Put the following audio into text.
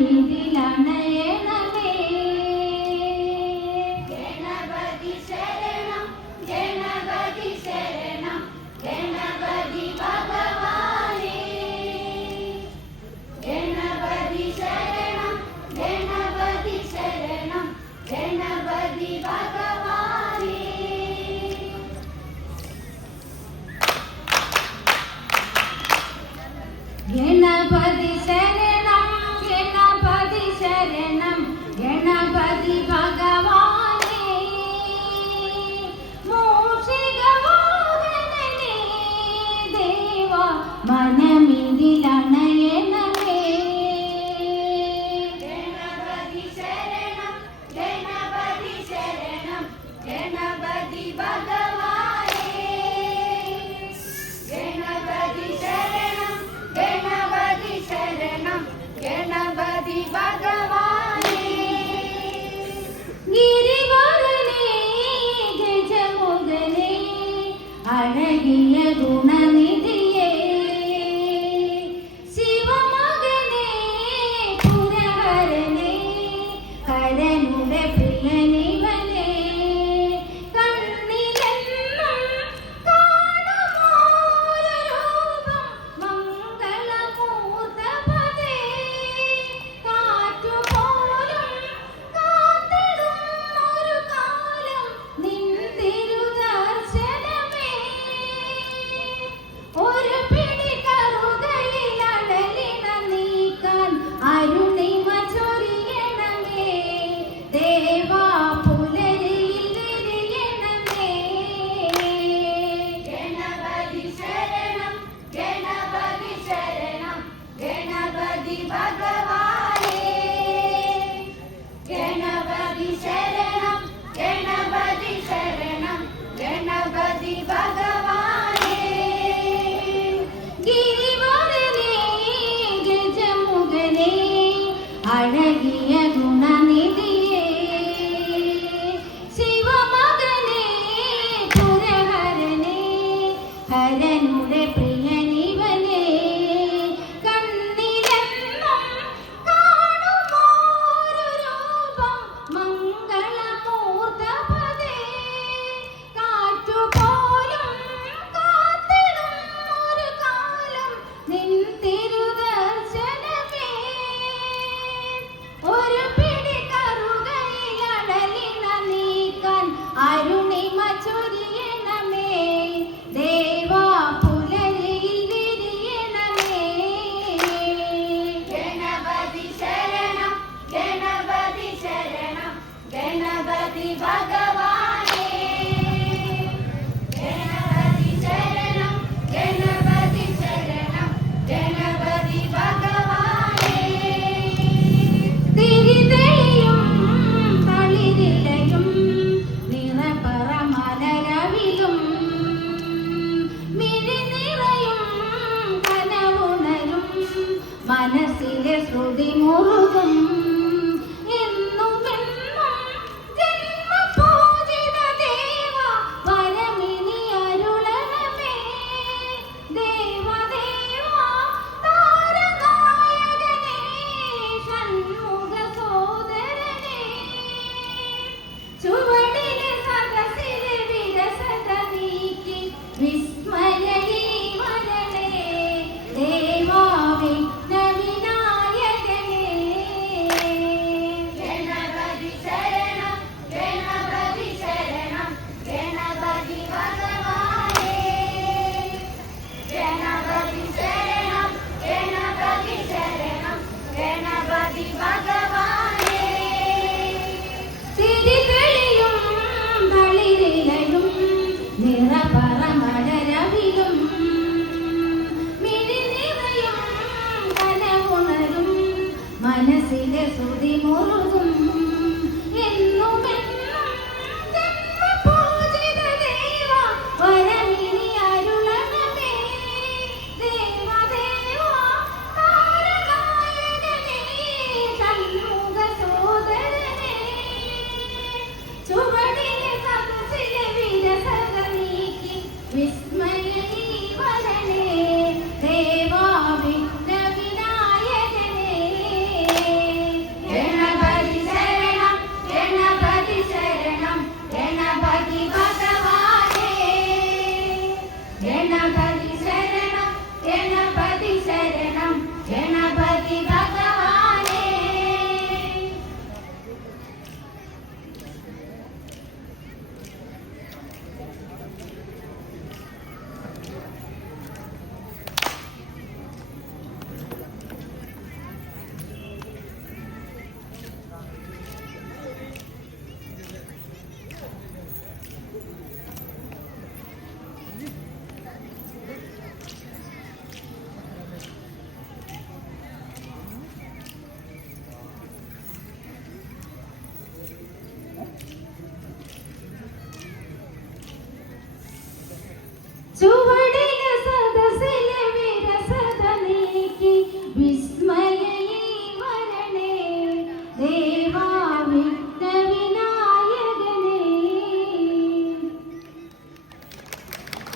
ഇതിലണ Happy birthday. Amen.